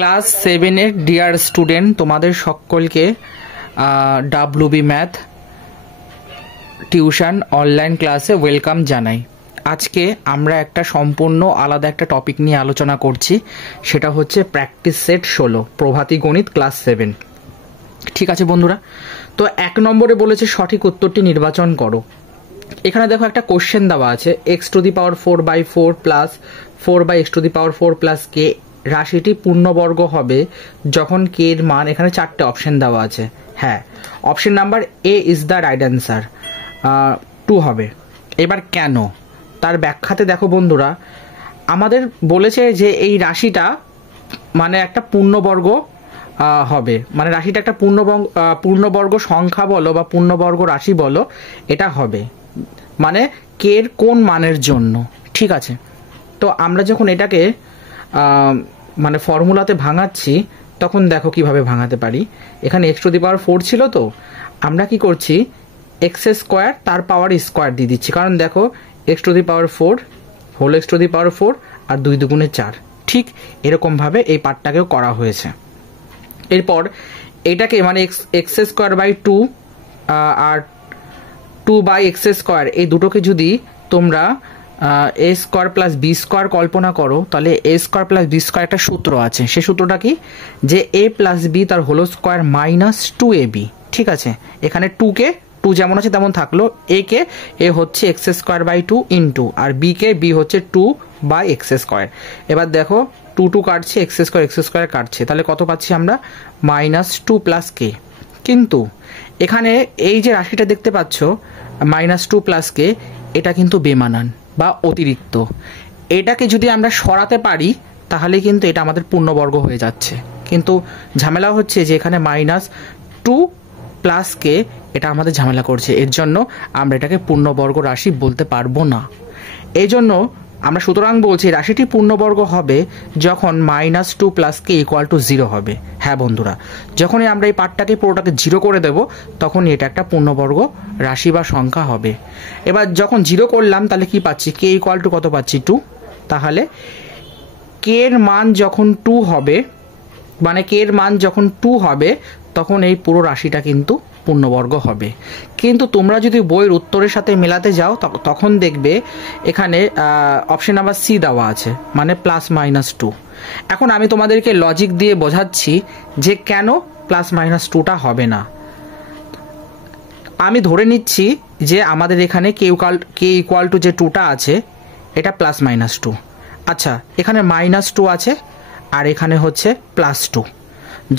Class 7-এর dear student, তোমাদের সকলকে WB math tuition online ক্লাসে ওয়েলকাম জানাই। আজকে আমরা একটা সম্পূর্ণ আলাদা একটা টপিক নিয়ে আলোচনা করছি, সেটা হচ্ছে প্র্যাকটিস সেট 16 প্রভাতী গণিত ক্লাস 7। ঠিক আছে বন্ধুরা, তো 1 নম্বরে বলেছে সঠিক উত্তরটি নির্বাচন করো। এখানে দেখো একটা কোশ্চেন দেওয়া আছে, x⁴/4 প্লাস 4/x⁴ প্লাস কে রাশিটি পূর্ণবর্গ হবে যখন কে এর মান, এখানে 4টে অপশন দেওয়া আছে। হ্যাঁ, option number A is the right answer, 2 হবে। এবার কেন, তার ব্যাখ্যাতে দেখো বন্ধুরা, আমাদের বলেছে যে এই রাশিটা মানে একটা পূর্ণবর্গ হবে, মানে রাশিটা একটা পূর্ণবর্গ সংখ্যা বলো বা পূর্ণবর্গ রাশি বলো, এটা হবে মানে কে এর কোন মানের জন্য। ঠিক আছে, তো আমরা যখন এটাকে মানে ফর্মুলাতে ভাঙাচ্ছি তখন দেখো কিভাবে ভাঙাতে পারি। এখানে x⁴ ছিল, তো আমরা কি করছি x² তার পাওয়ার স্কোয়ার দিয়ে দিচ্ছি, কারণ দেখো x⁴ হোল x⁴ আর 2 দুগুণে 4। ঠিক এরকমভাবে এই পার্টটাকেও করা হয়েছে। এরপর এটাকে মানে x²/2 আর 2/x², এই দুটোকে যদি তোমরা a² প্লাস b² কল্পনা করো, তাহলে a² প্লাস b² একটা সূত্র আছে। সেই সূত্রটা কি, যে a প্লাস b তার হোল স্কোয়ার মাইনাস 2ab। ঠিক আছে, এখানে 2 যেমন আছে তেমন থাকলো, a হচ্ছে x²/2 ইন্টু, আর b হচ্ছে 2/x²। এবার দেখো 2 কাটছে, x² কাটছে, তাহলে কত পাচ্ছি আমরা, -2 প্লাস কে। কিন্তু এখানে এই যে রাশিটা দেখতে পাচ্ছ -2 প্লাস কে, এটা কিন্তু বেমানান বা অতিরিক্ত। এটাকে যদি আমরা সরাতে পারি তাহলে কিন্তু এটা আমাদের পূর্ণবর্গ হয়ে যাচ্ছে, কিন্তু ঝামেলা হচ্ছে যে এখানে -2 প্লাস কে, এটা আমাদের ঝামেলা করছে। এর জন্য আমরা এটাকে পূর্ণবর্গ রাশি বলতে পারবো না। এই জন্য আমরা সুতরাং বলছি রাশিটি পূর্ণবর্গ হবে যখন -2 প্লাস কে = 0 হবে। হ্যাঁ বন্ধুরা, যখনই আমরা এই পার্টটাকে পুরোটাকে 0 করে দেব তখনই এটা একটা পূর্ণবর্গ রাশি বা সংখ্যা হবে। এবার যখন 0 করলাম তাহলে কি পাচ্ছি, কে = কত পাচ্ছি, 2। তাহলে কে এর মান যখন 2 হবে, মানে কে এর মান যখন 2 হবে তখন এই পুরো রাশিটা কিন্তু পূর্ণবর্গ হবে। কিন্তু তোমরা যদি বইয়ের উত্তরের সাথে মেলাতে যাও তখন দেখবে এখানে অপশন নাম্বার সি দেওয়া আছে, মানে +-2। এখন আমি তোমাদেরকে লজিক দিয়ে বোঝাচ্ছি যে কেন +-2টা হবে না। আমি ধরে নিচ্ছি যে আমাদের এখানে কে = যে 2টা আছে এটা +-2। আচ্ছা, এখানে -2 আছে আর এখানে হচ্ছে +2।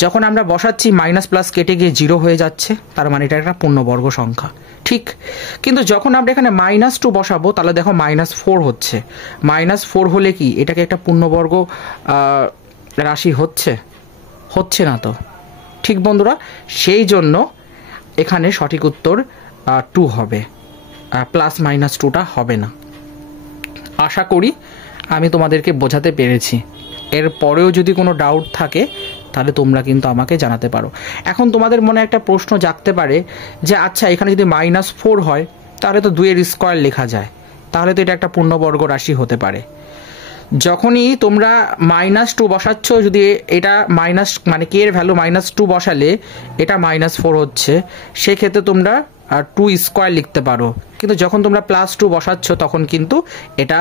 যখন আমরা বসাচ্ছি মাইনাস প্লাস কেটে গিয়ে 0 হয়ে যাচ্ছে, তার মানে এটা একটা পূর্ণবর্গ সংখ্যা। ঠিক, কিন্তু যখন আমরা এখানে -2 বসাবো তাহলে দেখো -4 হচ্ছে। -4 হলে কি এটাকে একটা পূর্ণবর্গ রাশি হচ্ছে না তো। ঠিক বন্ধুরা, সেই জন্য এখানে সঠিক উত্তর 2 হবে, +-2টা হবে না। আশা করি আমি তোমাদেরকে বোঝাতে পেরেছি। এর পরেও যদি কোনো ডাউট থাকে তাহলে তোমরা কিন্তু আমাকে জানাতে পারো। এখন তোমাদের মনে একটা প্রশ্ন জাগতে পারে যে আচ্ছা, এখানে যদি -4 হয় তাহলে তো 2 এর স্কোয়ার লেখা যায়, তাহলে তো এটা একটা পূর্ণবর্গ রাশি হতে পারে। যখনই তোমরা -2 বসাচ্ছ, যদি এটা মানে কে এর ভ্যালু -2 বসালে এটা -4 হচ্ছে, সেক্ষেত্রে তোমরা 2² লিখতে পারো। কিন্তু যখন তোমরা +2 বসাচ্ছ তখন কিন্তু এটা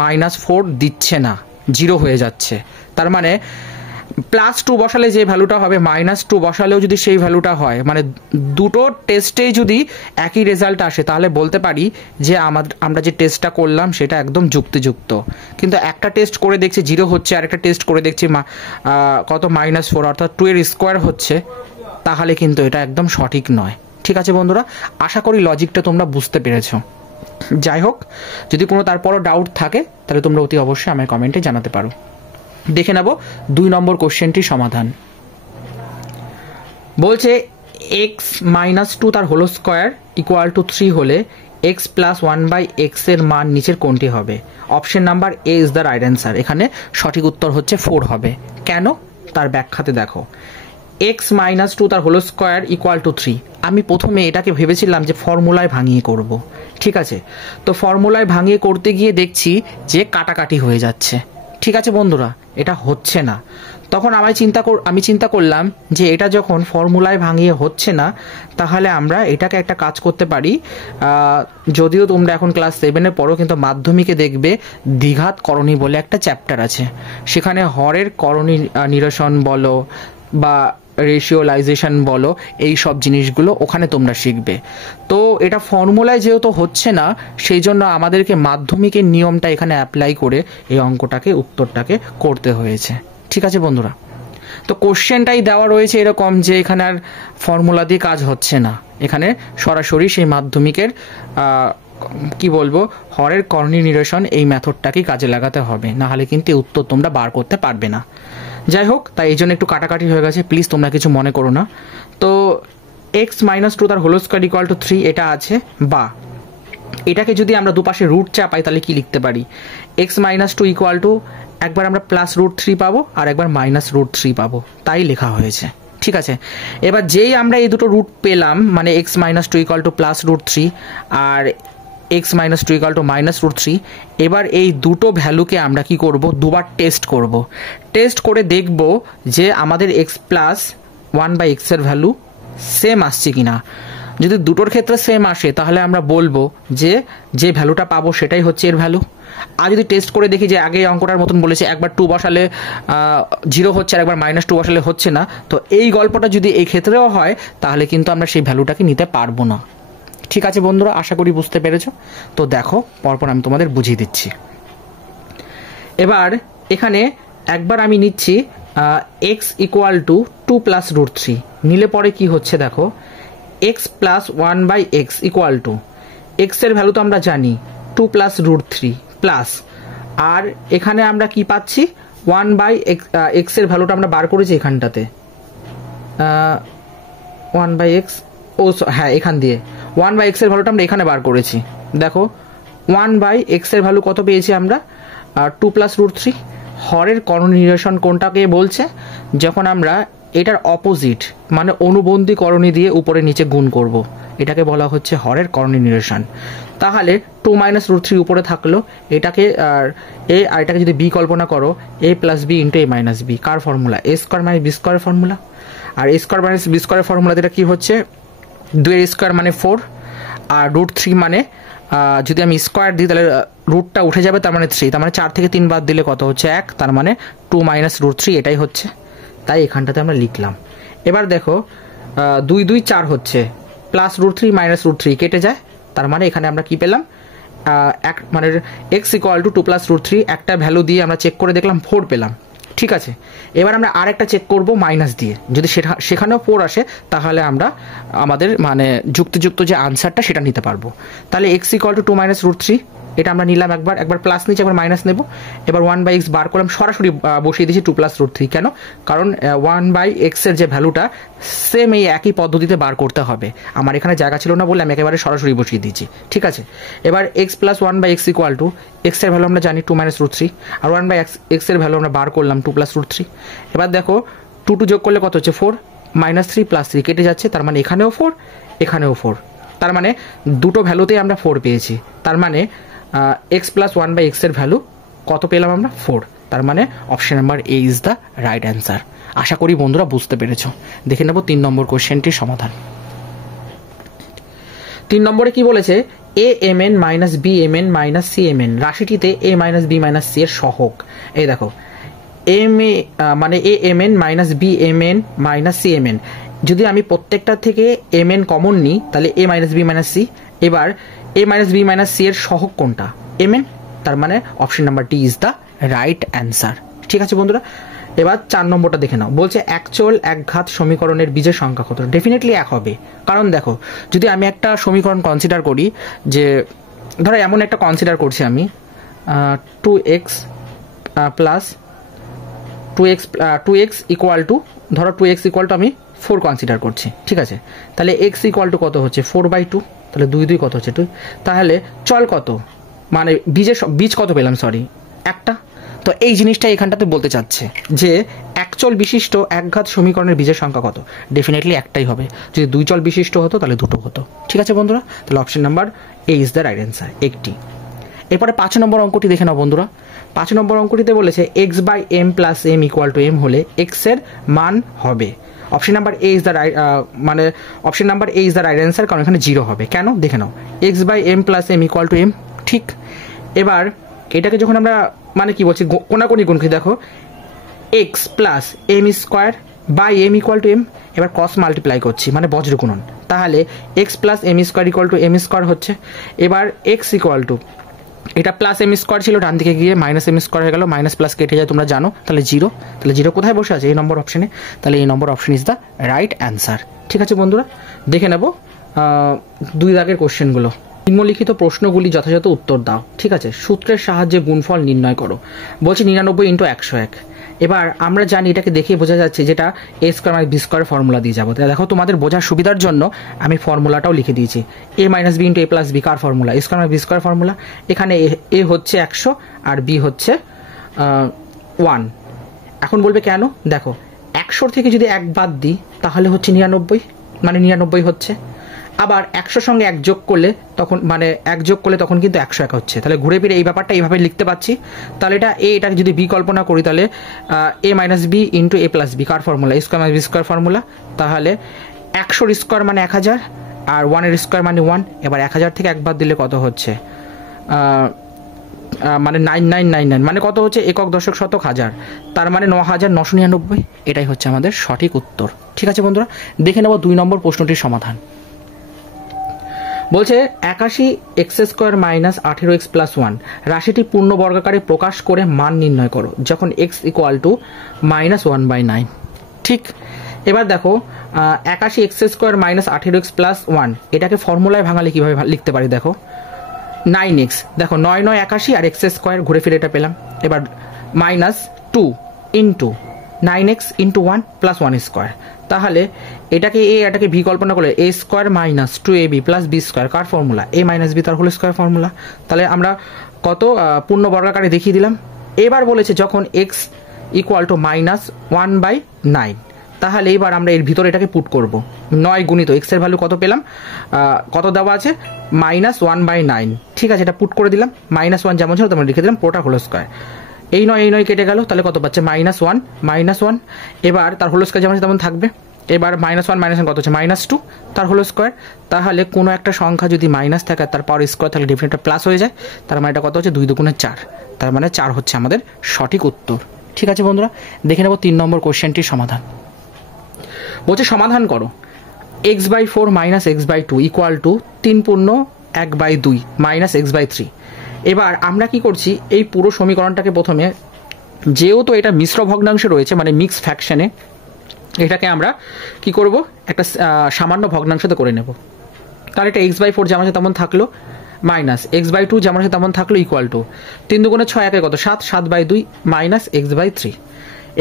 -4 দিচ্ছে না, 0 হয়ে যাচ্ছে। তার মানে +2 বসালে যে ভ্যালুটা হবে, -2 বসালেও যদি সেই ভ্যালুটা হয়, মানে দুটো টেস্টেই যদি একই রেজাল্ট আসে তাহলে বলতে পারি যে আমরা যে টেস্টটা করলাম সেটা একদম যুক্তিযুক্ত। কিন্তু একটা টেস্ট করে দেখছি 0 হচ্ছে, আর একটা টেস্ট করে দেখছি কত -4 অর্থাৎ 2 এর স্কোয়ার হচ্ছে, তাহলে কিন্তু এটা একদম সঠিক নয়। ঠিক আছে বন্ধুরা, আশা করি লজিকটা তোমরা বুঝতে পেরেছো। যাই হোক, যদি কোনো তারপরও ডাউট থাকে তাহলে তোমরা অতি অবশ্যই আমার কমেন্টে জানাতে পারো। দেখে নেব 2 নম্বর কোশ্চেনটির সমাধান। বলছে x-2 তার হোল স্কোয়ার = 3 হলে x + 1/x এর মান নিচের কোনটি হবে? Option number A is the right answer. এখানে সঠিক উত্তর হচ্ছে 4 হবে। কেন, তার ব্যাখ্যাতে দেখো, x-2 তার হোল স্কোয়ার = 3। আমি প্রথমে এটাকে ভেবেছিলাম যে ফর্মুলায় ভাঙিয়ে করব। ঠিক আছে, তো ফর্মুলায় ভাঙিয়ে করতে গিয়ে দেখছি যে কাটাকাটি হয়ে যাচ্ছে। ঠিক আছে বন্ধুরা, এটা হচ্ছে না। তখন আমি চিন্তা করলাম যে এটা যখন ফর্মুলায় ভাঙিয়ে হচ্ছে না, তাহলে আমরা এটাকে একটা কাজ করতে পারি। যদিও তোমরা এখন ক্লাস 7-এ পড়ো, কিন্তু মাধ্যমিকে দেখবে দ্বিঘাত করণী বলে একটা চ্যাপ্টার আছে। সেখানে হরের করণী নিরসন বলো বা রেশিওলাইজেশন বলো, এই সব জিনিসগুলো ওখানে তোমরা শিখবে। তো এটা ফর্মুলায় যেহেতু হচ্ছে না, সেই জন্য আমাদেরকে মাধ্যমিকের নিয়মটা এখানে অ্যাপ্লাই করে এই উত্তরটাকে করতে হয়েছে। ঠিক আছে বন্ধুরা, তো কোশ্চেনটাই দেওয়া রয়েছে এরকম যে এখানে আর ফর্মুলা দিয়ে কাজ হচ্ছে না, এখানে সরাসরি সেই মাধ্যমিকের কি বলবো হরের করণী নিরসন এই মেথডটাকেই কাজে লাগাতে হবে, না হলে কিন্তু উত্তর তোমরা বার করতে পারবে না। যাই হোক, তাই এই জন্য একটু কাটাকাটি হয়ে গেছে, প্লিজ তোমরা কিছু মনে করো না। তো x-2 তার হোল স্কয়ার ইকুয়াল টু 3 এটা আছে, বা এটাকে যদি আমরা দুপাশে রুট চাপাই তাহলে কি লিখতে পারি, x-2 ইকুয়াল টু একবার আমরা +√3 পাবো আর একবার -√3 পাবো, তাই লেখা হয়েছে। ঠিক আছে, এবার যেই আমরা এই দুটো রুট পেলাম, মানে x-2 ইকুয়াল টু +√3 আর x-2 ইকুয়াল টু -√3, এবার এই দুটো ভ্যালুকে আমরা কি করব, দুবার টেস্ট করব। টেস্ট করে দেখব যে আমাদের x+1/x এর ভ্যালু সেম আসছে কিনা। যদি দুটোর ক্ষেত্রে সেম আসে তাহলে আমরা বলবো যে ভ্যালুটা পাবো সেটাই হচ্ছে এর ভ্যালু। আর যদি টেস্ট করে দেখি যে আগে অঙ্কটার মতন বলেছে একবার 2 বসালে 0 হচ্ছে আর একবার -2 বসালে হচ্ছে না, তো এই গল্পটা যদি এই ক্ষেত্রেও হয় তাহলে কিন্তু আমরা সেই ভ্যালুটাকে নিতে পারবো না। ঠিক আছে বন্ধুরা, আশা করি বুঝতে পেরেছো। তো দেখো পরপর আমি তোমাদের বুঝিয়ে দিচ্ছি। এবার এখানে একবার আমি নিচ্ছি x ইকুয়াল টু 2 + √3, নিলে পরে কি হচ্ছে দেখো, x+1/x ইকুয়াল টু x এর ভ্যালু তো আমরা জানি 2 + √3 প্লাস, আর এখানে আমরা কি পাচ্ছি 1/x এর ভ্যালুটা আমরা বার করেছি এখানটাতে 1/x, হ্যাঁ এখান দিয়ে 1/x এর ভ্যালুটা আমরা এখানে বার করেছি। দেখো 1/x এর ভ্যালু কত পেয়েছি আমরা, 2 + √3। হরের করণী নিরসন কোনটাকে বলছে, যখন আমরা এটার অপোজিট মানে অনুবন্ধী করণী দিয়ে উপরে নিচে গুণ করব, এটাকে বলা হচ্ছে হরের করণী নিরসন। তাহলে 2 - √3 উপরে থাকলো, এটাকে আর এটাকে যদি b কল্পনা করো, a + b × a - b, কার ফর্মুলা, a² - b² ফর্মুলা। আর a² - b² ফর্মুলা যেটা কি হচ্ছে, 2 এর স্কোয়ার মানে 4, আর √3 মানে যদি আমি স্কোয়ার দিই তাহলে রুটটা উঠে যাবে, তার মানে 3, তার মানে 4 থেকে 3 বাদ দিলে কত হচ্ছে 1, তার মানে 2 - √3 এটাই হচ্ছে, তাই এখানটাতে আমরা লিখলাম। এবার দেখো 2 2 4 হচ্ছে, +√3 -√3 কেটে যায়, তার মানে এখানে আমরা কি পেলাম, মানে x ইকুয়াল টু 2 + √3, একটা ভ্যালু দিয়ে আমরা চেক করে দেখলাম 4 পেলাম। ঠিক আছে, এবার আমরা আরেকটা চেক করব মাইনাস দিয়ে, যদি সেখানেও 4 আসে তাহলে আমরা আমাদের মানে যুক্তিযুক্ত যে আনসারটা সেটা নিতে পারবো। তাহলে x ইকুয়াল টু 2 - √3 এটা আমরা নিলাম, একবার প্লাস নিচে একবার মাইনাস নেব। এবার 1/x বার করলাম, সরাসরি বসিয়ে দিয়েছি 2 + √3, কেন, কারণ 1/x এর যে ভ্যালুটা সেম এই একই পদ্ধতিতে বার করতে হবে, আমার এখানে জায়গা ছিল না বলে আমি একেবারে সরাসরি বসিয়ে দিয়েছি। ঠিক আছে, এবার x+1/x ইকুয়াল টু x এর ভ্যালু আমরা জানি 2 - √3, আর 1/x এর ভ্যালু আমরা বার করলাম 2 + √3। এবার দেখো 2 2 যোগ করলে কত হচ্ছে 4, -3 + 3 কেটে যাচ্ছে, তার মানে এখানেও 4 এখানেও 4, তার মানে দুটো ভ্যালুতেই আমরা 4 পেয়েছি। তার মানে x+1/x এর ভ্যালু কত পেলাম আমরা, 4, তার মানে option number A is the right answer. আশা করি বন্ধুরা বুঝতে পেরেছো। দেখে নেব 3 নম্বর কোশ্চেনটির সমাধান। 3 নম্বরে কি বলেছে, a-mn - b-mn - c-mn রাশিটিতে a - b - c এর সহগ। এই দেখো মানে a-mn - b-mn - c-mn, যদি আমি প্রত্যেকটা থেকে mn কমন নিই তাহলে a - b - c, এবার a - b - c এর সহগ কোনটা, mn, তার মানে option number D is the right answer. ঠিক আছে বন্ধুরা, এবার 4 নম্বরটা দেখে নাও। বলছে একচল একঘাত সমীকরণের বীজের সংখ্যা কত, ডেফিনেটলি 1 হবে, কারণ দেখো যদি আমি একটা সমীকরণ কনসিডার করি, যে ধরো এমন একটা কনসিডার করছি আমি 2x ইকুয়াল টু, ধরো 2x ইকুয়াল টু আমি 4 কনসিডার করছি। ঠিক আছে, তাহলে x ইকুয়াল টু কত হচ্ছে 4/2, তাহলে 2 2 কত হচ্ছে 2, তাহলে চল কত, মানে বীজ কত পেলাম, সরি একটা। তো এই জিনিসটা এখানটাতে বলতে চাচ্ছে যে একচল বিশিষ্ট একঘাত সমীকরণের বীজের সংখ্যা কত, ডেফিনেটলি একটাই হবে, যদি 2 চল বিশিষ্ট হতো তাহলে 2টো হতো। ঠিক আছে বন্ধুরা, তাহলে option number A is the right answer, একটি। এরপরে 5 নম্বর অঙ্কটি দেখে নাও বন্ধুরা। 5 নম্বর অঙ্কটিতে বলেছে x by m plus m equal to m হলে এক্সের মান হবে। Option number A is the right, মানে option number A is the right answer, কারণ এখানে 0 হবে। কেন দেখে নাও, x by m plus m equal to m, ঠিক। এবার এটাকে যখন আমরা মানে কি বলছি কোনাকুনি গুণ করি, দেখো x plus m square by m equal to m, এবার ক্রস মাল্টিপ্লাই করছি মানে বজ্র গুণন, তাহলে x plus m square equal to m square হচ্ছে। এবার এক্স ইকুয়াল টু, এটা প্লাস এম স্কোয়ার ছিল, ডান দিকে গিয়ে মাইনাস এম স্কোয়ার হয়ে গেল, মাইনাস প্লাস কেটে যায় তোমরা জানো, তাহলে 0। তাহলে 0 কোথায় বসে আছে? এই নম্বর অপশনে। তাহলে এই নম্বর option is the right answer. ঠিক আছে বন্ধুরা, দেখে নেব 2 দাগের কোশ্চেনগুলো। নিম্নলিখিত প্রশ্নগুলি যথাযথ উত্তর দাও। ঠিক আছে, সূত্রের সাহায্যে গুণফল নির্ণয় করো। বলছি 99 × 101। এবার আমরা জানি এটাকে দেখে বোঝা যাচ্ছে যেটা a square minus b square formula দিয়ে যাবো। দেখো তোমাদের বোঝার সুবিধার জন্য আমি ফর্মুলাটাও লিখে দিয়েছি। A minus b into a plus b কার formula? A square minus b square formula. এখানে এ হচ্ছে 100 আর বি হচ্ছে 1। এখন বলবে কেন? দেখো 100 থেকে যদি 1 বাদ দিই তাহলে হচ্ছে 99, মানে 99 হচ্ছে। আবার 100 সঙ্গে 1 যোগ করলে তখন মানে 1 যোগ করলে তখন কিন্তু 101 হচ্ছে। তাহলে ঘুরে ফিরে এই ব্যাপারটা এইভাবে লিখতে পাচ্ছি। তাহলে এটাকে যদি বি কল্পনা করি তাহলে a minus b into a plus b কার formula? A square minus b square formula. তাহলে 100 স্কোয়ার মানে 1000 আর 1 স্কোয়ার মানে 1। এবার 1000 থেকে 1 বাদ দিলে কত হচ্ছে? মানে 9999, মানে কত হচ্ছে? একক দশক শতক হাজার, তার মানে 9999। এটাই হচ্ছে আমাদের সঠিক উত্তর। ঠিক আছে বন্ধুরা, দেখে নেব 2 নম্বর প্রশ্নটির সমাধান। বলছে 81 x square minus 18 x plus 1 রাশিটি পূর্ণ বর্গাকারে প্রকাশ করে মান নির্ণয় করো যখন এক্স ইকুয়াল টু -1/9। ঠিক, এবার দেখো 81 x square minus 18 x plus 1 এটাকে ফর্মুলায় ভাঙালে কীভাবে লিখতে পারি? দেখো 9x, দেখো 9 9 81 আর এক্স স্কোয়ার, ঘুরে ফিরে এটা পেলাম। এবার -2 into 9x into 1 plus 1 square. তাহলে এটাকে ভি কল্পনা করলে a square minus 2ab plus b square কার ফর্মুলা? এ মাইনাস বি তার হোল স্কোয়ার ফর্মুলা। তাহলে আমরা কত পূর্ণ বর্গাকারে দেখিয়ে দিলাম। এবার বলেছে যখন এক্স ইকুয়াল টু -1/9, তাহলে এবার আমরা এর ভিতরে এটাকে পুট করব। 9 গুণিত এক্স এর ভ্যালু কত পেলাম? কত দেওয়া আছে? -1/9। ঠিক আছে, এটা পুট করে দিলাম। -1 যেমন ছিল তেমন লিখে দিলাম, পুরোটা হোল স্কোয়ার। এই 9 কেটে গেল, তাহলে কত পাচ্ছে? -1। এবার তার হোল স্কোয়ার যেমন তেমন থাকবে। এবার -1 কত হচ্ছে? -2 তার হোল স্কোয়ার। তাহলে কোনো একটা সংখ্যা যদি মাইনাস থাকে তার পাওয়ার স্কোয়ার, তাহলে ডেফিনেটলি প্লাস হয়ে যায়। তার মানে এটা কত হচ্ছে? 2 দুগুণে 4, তার মানে 4 হচ্ছে আমাদের সঠিক উত্তর। ঠিক আছে বন্ধুরা, দেখে নেব 3 নম্বর কোশ্চেনটির সমাধান। বলছে সমাধান করো x/4 minus x/2 equal to 3 পূর্ণ 1/2 মাইনাস x/3। এবার আমরা কি করছি, এই পুরো সমীকরণটাকে প্রথমে, যেহেতু এটা মিশ্র ভগ্নাংশে রয়েছে মানে মিক্স ফ্র্যাকশনে, এটাকে আমরা কি করব? একটা সামান্য ভগ্নাংশতে করে নেব। তাহলে এটা x/4 যেমন আছে তেমন থাকলো, মাইনাস x/2 যেমন আছে তেমন থাকলো, ইকুয়াল টু 3 দুগুণে 6 একে কত? 7, 7/2 মাইনাস x/3।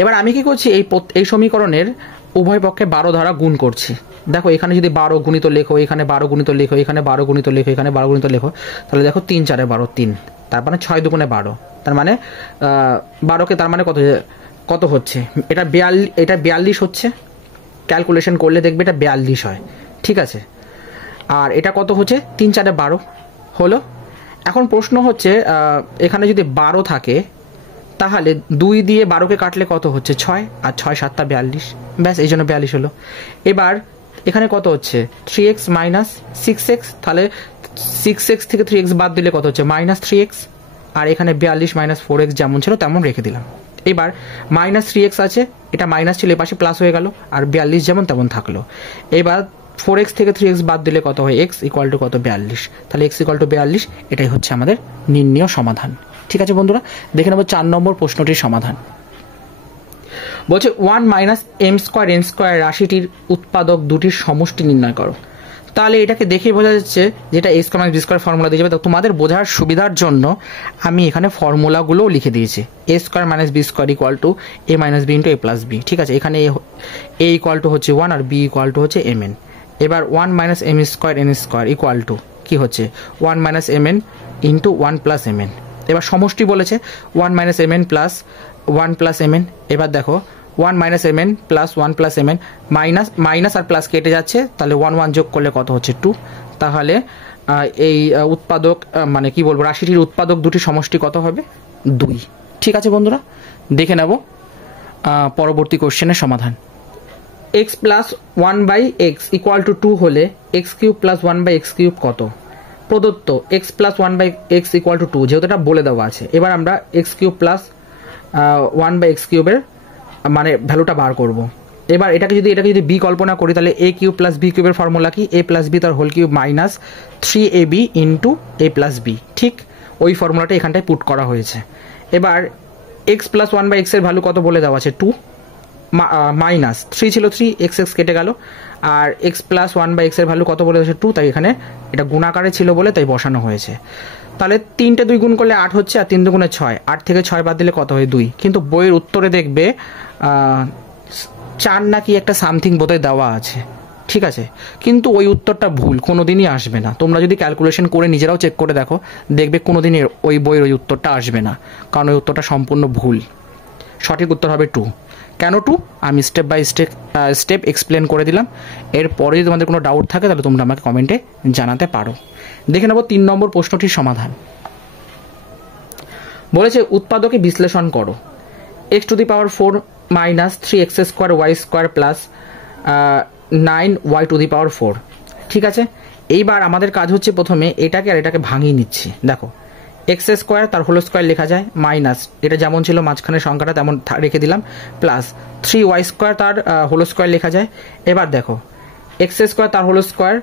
এবার আমি কি করছি, এই সমীকরণের উভয় পক্ষে 12 দ্বারা গুণ করছি। দেখো এখানে যদি 12 গুণিত লেখো, এখানে 12 গুণিত লেখো, এখানে 12 গুণিত লেখো, এখানে 12 গুণিত লেখো, তাহলে দেখো 3 4 12 3, তার মানে 6 দুগুণে 12, তার মানে 12কে তার মানে কত হচ্ছে? এটা 42 হচ্ছে। ক্যালকুলেশন করলে দেখবে এটা 42 হয়। ঠিক আছে, আর এটা কত হচ্ছে? 3 4 12 হলো। এখন প্রশ্ন হচ্ছে এখানে যদি 12 থাকে তাহলে 2 দিয়ে 12কে কাটলে কত হচ্ছে? 6, আর 6 7 42, ব্যাস এই জন্য 42 হলো। এবার এখানে কত হচ্ছে? 3x মাইনাস 6x, তাহলে 6x থেকে 3x বাদ দিলে কত হচ্ছে? -3x, আর এখানে 42 মাইনাস 4x যেমন ছিল তেমন রেখে দিলাম। এবার -3x আছে, এটা মাইনাস ছিল, এ পাশে প্লাস হয়ে গেল, আর 42 যেমন তেমন থাকলো। এবার 4x থেকে 3x বাদ দিলে কত হয়? x ইকুয়াল টু কত? 42। তাহলে x ইকুয়াল টু 42, এটাই হচ্ছে আমাদের নির্ণেয় সমাধান। ঠিক আছে বন্ধুরা, দেখে নেব 4 নম্বর প্রশ্নটির সমাধান। বলছে 1 minus m square n square রাশিটির উৎপাদক দুটির সমষ্টি নির্ণয় করো। তাহলে এটাকে দেখেই বোঝা যাচ্ছে যেটা a square minus b square formula দিয়ে যাবে। তো তোমাদের বোঝার সুবিধার জন্য আমি এখানে ফর্মুলাগুলোও লিখে দিয়েছি। A square minus b square equal to a minus b into a plus b. ঠিক আছে, এখানে এ ইকুয়াল টু হচ্ছে 1 আর বি ইকুয়াল টু হচ্ছে এম এন। এবার 1 minus m square n square equal to কী হচ্ছে? 1 minus m n into 1 plus m n. এবার সমষ্টি বলেছে 1 minus m n plus 1 plus m n. এবার দেখো 1 minus m n plus 1 plus m n, minus আর plus কেটে যাচ্ছে, তাহলে 1 1 যোগ করলে কত হচ্ছে? 2। তাহলে এই উৎপাদক মানে কি বলবো, রাশিটির উৎপাদক দুটি সমষ্টি কত হবে? 2। ঠিক আছে বন্ধুরা, দেখে নেব পরবর্তী কোশ্চেনের সমাধান। X plus 1/x equal to 2 হলে x cube plus 1/x cube কত? প্রদত্ত x plus 1/x equal to 2, যেহেতু এটা বলে দেওয়া আছে। এবার আমরা এক্স কিউব প্লাস 1/x কিউবের মানে ভ্যালুটা বার করব। এবার এটাকে যদি বি কল্পনা করি, তাহলে এ কিউব প্লাস বি কিউবের ফর্মুলা কি? এ প্লাস বি তার whole cube minus 3ab into a plus b. ঠিক ওই ফর্মুলাটা এখানটায় পুট করা হয়েছে। এবার এক্স প্লাস 1/x এর ভ্যালু কত বলে দেওয়া আছে? 2 মাইনাস 3 ছিল 3, এক্স কেটে গেল। আর এক্স প্লাস 1/x এর ভ্যালু কত বলে দেওয়া আছে? 2, তাই এখানে এটা গুণাকারে ছিল বলে তাই বসানো হয়েছে। তাহলে 3টে 2 গুণ করলে 8 হচ্ছে, আর 3 দুগুণে 6, 8 থেকে 6 বাদ দিলে কত হয়? 2। কিন্তু বইয়ের উত্তরে দেখবে 4 নাকি একটা সামথিং বোধহয় দেওয়া আছে। ঠিক আছে, কিন্তু ওই উত্তরটা ভুল, কোনো দিনই আসবে না। তোমরা যদি ক্যালকুলেশন করে নিজেরাও চেক করে দেখো, দেখবে কোনো দিনই ওই বইয়ের ওই উত্তরটা আসবে না, কারণ ওই উত্তরটা সম্পূর্ণ ভুল। সঠিক উত্তর হবে 2। কেন 2? আমি স্টেপ বাই স্টেপ এক্সপ্লেন করে দিলাম। এরপরে যদি তোমাদের কোনো ডাউট থাকে তাহলে তোমরা আমাকে কমেন্টে জানাতে পারো। দেখে নেব 3 নম্বর প্রশ্নটির সমাধান। বলেছে উৎপাদকে বিশ্লেষণ করো। x⁴ minus 3x² y² plus 9y⁴। ঠিক আছে, এইবার আমাদের কাজ হচ্ছে প্রথমে এটাকে আর এটাকে ভাঙিয়ে নিচ্ছি। দেখো x² তার হোল স্কোয়ার লেখা যায়, মাইনাস এটা যেমন ছিল মাঝখানে সংখ্যাটা তেমন রেখে দিলাম, প্লাস 3y² তার হোল স্কোয়ার লেখা যায়। এবার দেখো x² তার হোল স্কোয়ার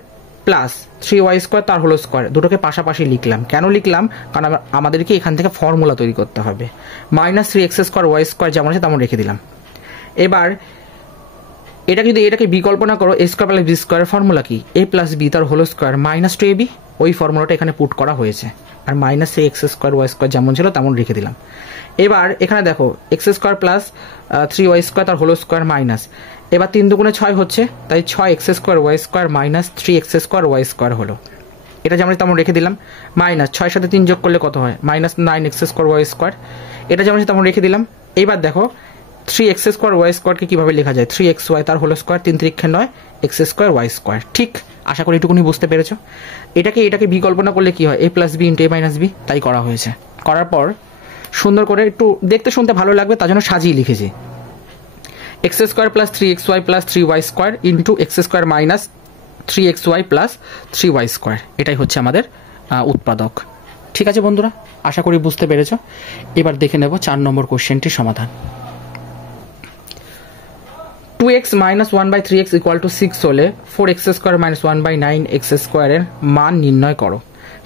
প্লাস 3y² তার হোল স্কোয়ার, দুটোকে পাশাপাশি লিখলাম। কেন লিখলাম? কারণ আমাদেরকে এখান থেকে ফর্মুলা তৈরি করতে হবে। মাইনাস 3x² y² যেমন আছে তেমন রেখে দিলাম। এবার এটাকে বি কল্পনা করো, a² প্লাস বি স্কোয়ারের ফর্মুলা কি? a প্লাস বি তার হোল স্কোয়ার মাইনাস 2ab, ওই ফর্মুলাটা এখানে পুট করা হয়েছে। আর মাইনাস 3x² y² যেমন ছিল তেমন রেখে দিলাম। এবার এখানে দেখো x² প্লাস 3y² তার হোল স্কোয়ার মাইনাস, এবার 3 দুগুণে 6 হচ্ছে, তাই 6x² y² minus 3x² y² হলো। এটা যেমন তেমন রেখে দিলাম। মাইনাস 6 সাথে 3 যোগ করলে কত হয়? Minus 9x² y²। এটা যেমন তেমন রেখে দিলাম। এইবার দেখো 3x² y² কে কীভাবে লেখা যায়? 3xy তার হোল স্কোয়ার 3 3 9 x² y²। ঠিক, আশা করি এটুকুনি বুঝতে পেরেছো। এটাকে বি কল্পনা করলে কি হয়? a plus B into a minus B, তাই করা হয়েছে। করার পর সুন্দর করে একটু দেখতে শুনতে ভালো লাগবে তার জন্য সাজিয়ে লিখেছি। x² plus 3xy plus 3y² into x² minus 3xy plus 3y², এটাই হচ্ছে আমাদের উৎপাদক। ঠিক আছে বন্ধুরা, আশা করি বুঝতে পেরেছো। এবার দেখে নেব 4 নম্বর কোশ্চেনটির সমাধান। 2x minus 1/3x equal to 6 হলে 4x² মাইনাস 1/9x² এর মান নির্ণয় করো।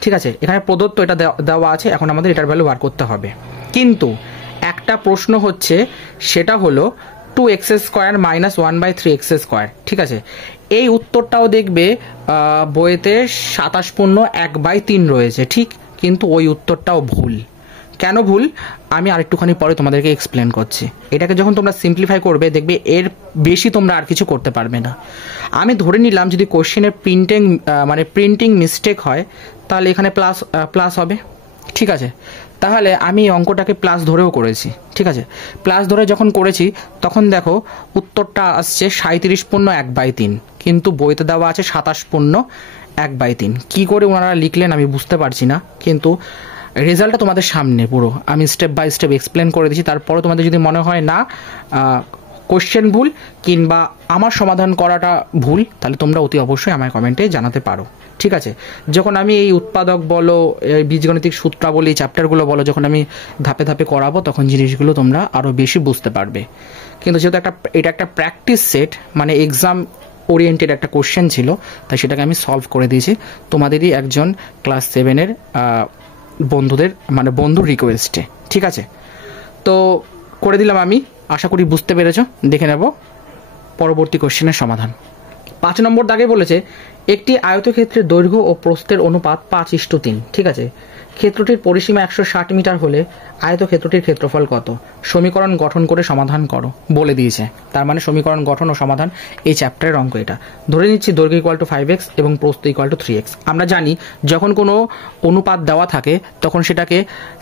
ঠিক আছে, এখানে প্রদত্ত এটা দেওয়া আছে, এখন আমাদের এটার ভ্যালু বার করতে হবে। কিন্তু একটা প্রশ্ন হচ্ছে, সেটা হলো 2x² মাইনাস 1/3x²। ঠিক আছে, এই উত্তরটাও দেখবে বইয়েতে 27.1/3 রয়েছে। ঠিক, কিন্তু ওই উত্তরটাও ভুল। কেন ভুল আমি আরেকটুখানি পরে তোমাদেরকে এক্সপ্লেন করছি। এটাকে যখন তোমরা সিম্পলিফাই করবে দেখবে এর বেশি তোমরা আর কিছু করতে পারবে না। আমি ধরে নিলাম যদি কোশ্চেনের প্রিন্টিং মিস্টেক হয় তাহলে এখানে প্লাস হবে। ঠিক আছে, তাহলে আমি অঙ্কটাকে প্লাস ধরেও করেছি। ঠিক আছে, প্লাস ধরে যখন করেছি তখন দেখো উত্তরটা আসছে 37.1/3, কিন্তু বইতে দেওয়া আছে 27.1/3। কী করে ওনারা লিখলেন আমি বুঝতে পারছি না, কিন্তু রেজাল্টটা তোমাদের সামনে পুরো আমি স্টেপ বাই স্টেপ এক্সপ্লেন করে দিচ্ছি। তারপরে তোমাদের যদি মনে হয় না কোশ্চেন ভুল কিংবা আমার সমাধান করাটা ভুল, তাহলে তোমরা অতি অবশ্যই আমার কমেন্টে জানাতে পারো। ঠিক আছে, যখন আমি এই উৎপাদক বলো, বীজগণিতিক সূত্রাবলী চ্যাপ্টারগুলো বলো, যখন আমি ধাপে ধাপে করাবো তখন জিনিসগুলো তোমরা আরও বেশি বুঝতে পারবে। কিন্তু যেহেতু এটা একটা প্র্যাকটিস সেট, মানে এক্সাম ওরিয়েন্টেড একটা কোশ্চেন ছিল, তাই সেটাকে আমি সলভ করে দিয়েছি তোমাদেরই একজন ক্লাস 7-এর বন্ধুর রিকোয়েস্টে। ঠিক আছে, তো করে দিলাম আমি, আশা করি বুঝতে পেরেছো। দেখে নেব পরবর্তী কোশ্চেনের সমাধান। 5 নম্বর দাগে বলেছে একটি আয়তক্ষেত্রের দৈর্ঘ্য ও প্রস্থের অনুপাত 5:3। ঠিক আছে, ক্ষেত্রটির পরিসীমা 160 মিটার হলে আয়তক্ষেত্রটির ক্ষেত্রফল কত? সমীকরণ গঠন করে সমাধান করো বলে দিয়েছে। তার মানে সমীকরণ গঠন ও সমাধান এই চ্যাপ্টারের অঙ্ক এটা। ধরে নিচ্ছি দৈর্ঘ্য ইকুয়াল টু 5x এবং প্রস্থ ইকুয়াল টু 3x। আমরা জানি যখন কোনো অনুপাত দেওয়া থাকে তখন সেটাকে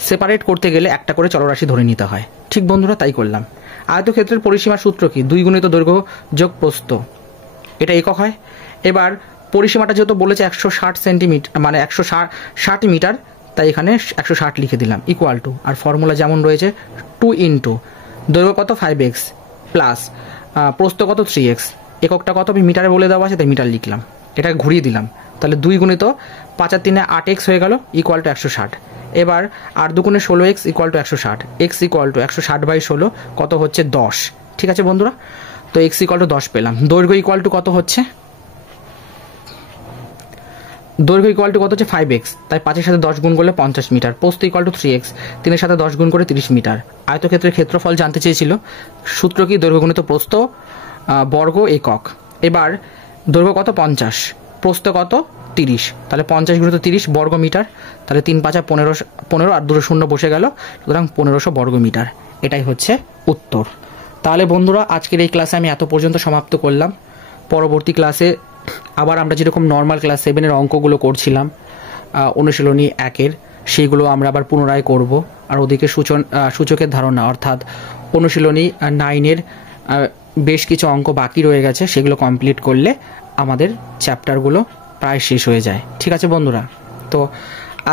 সেপারেট করতে গেলে একটা করে চলরাশি ধরে নিতে হয়। ঠিক বন্ধুরা, তাই করলাম। আয়তক্ষেত্রের পরিসীমার সূত্র কি? 2 গুণিত দৈর্ঘ্য যোগ প্রস্থ, এটা একক হয়। এবার পরিসীমাটা যেহেতু বলেছে 160 সেন্টিমিটার, মানে 160 মিটার, তাই এখানে 160 লিখে দিলাম ইকুয়াল টু, আর ফর্মুলা যেমন রয়েছে 2 ইন্টু দৈর্ঘ্য কত 5x প্লাস প্রস্থ কত 3x, এককটা কত আমি মিটারে বলে দেওয়া আছে তাই মিটার লিখলাম, এটাকে ঘুরিয়ে দিলাম, তাহলে 2 গুণিত 5 আর 3 8x হয়ে গেল ইকুয়াল টু 160। এবার 8 দুগুণে 16x equal to 160, x equal two 160/16 কত হচ্ছে 10। ঠিক আছে বন্ধুরা, তো এক্স ইকুয়াল টু 10 পেলাম। দৈর্ঘ্য ইকুয়াল টু কত হচ্ছে, দৈর্ঘ্য ইকুয়াল টু কত হচ্ছে 5x, তাই 5 এর সাথে 10 গুণ করলে 50 মিটার। প্রস্থ ইকুয়াল টু 3x, 3 এর সাথে 10 গুণ করে 30 মিটার। আয়তক্ষেত্রের ক্ষেত্রফল জানতে চেয়েছিল, সূত্র কি দৈর্ঘ্য গুণিত প্রস্থ বর্গ একক। এবার দৈর্ঘ্য কত 50, প্রস্থ কত 30, তাহলে 50 গুণিত 30 বর্গ মিটার, তাহলে 3 5 15 আর 2 শূন্য বসে গেল, সুতরাং 1500 বর্গ মিটার। এটাই হচ্ছে উত্তর। তাহলে বন্ধুরা আজকের এই ক্লাসে আমি এত পর্যন্ত সমাপ্ত করলাম। পরবর্তী ক্লাসে আবার আমরা যেরকম নর্মাল ক্লাস 7-এর অঙ্কগুলো করছিলাম অনুশীলনী 1-এর, সেইগুলো আমরা আবার পুনরায় করব। আর ওদিকে সূচকের ধারণা অর্থাৎ অনুশীলনী 9-এর বেশ কিছু অঙ্ক বাকি রয়ে গেছে, সেগুলো কমপ্লিট করলে আমাদের চ্যাপ্টারগুলো প্রায় শেষ হয়ে যায়। ঠিক আছে বন্ধুরা, তো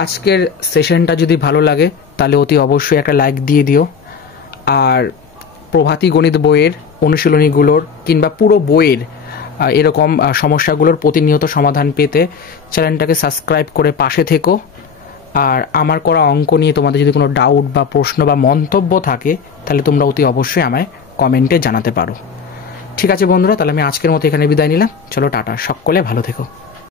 আজকের সেশনটা যদি ভালো লাগে তাহলে অতি অবশ্যই একটা লাইক দিয়ে দিও। আর প্রভাতী গণিত বইয়ের অনুশীলনীগুলোর কিংবা পুরো বইয়ের এরকম সমস্যাগুলোর প্রতিনিয়ত সমাধান পেতে চ্যানেলটাকে সাবস্ক্রাইব করে পাশে থেকো। আর আমার করা অঙ্ক নিয়ে তোমাদের যদি কোনো ডাউট বা প্রশ্ন বা মন্তব্য থাকে তাহলে তোমরা অতি অবশ্যই আমায় কমেন্টে জানাতে পারো। ঠিক আছে বন্ধুরা, তাহলে আমি আজকের মতো এখানে বিদায় নিলাম। চলো টাটা, সকলে ভালো থেকো।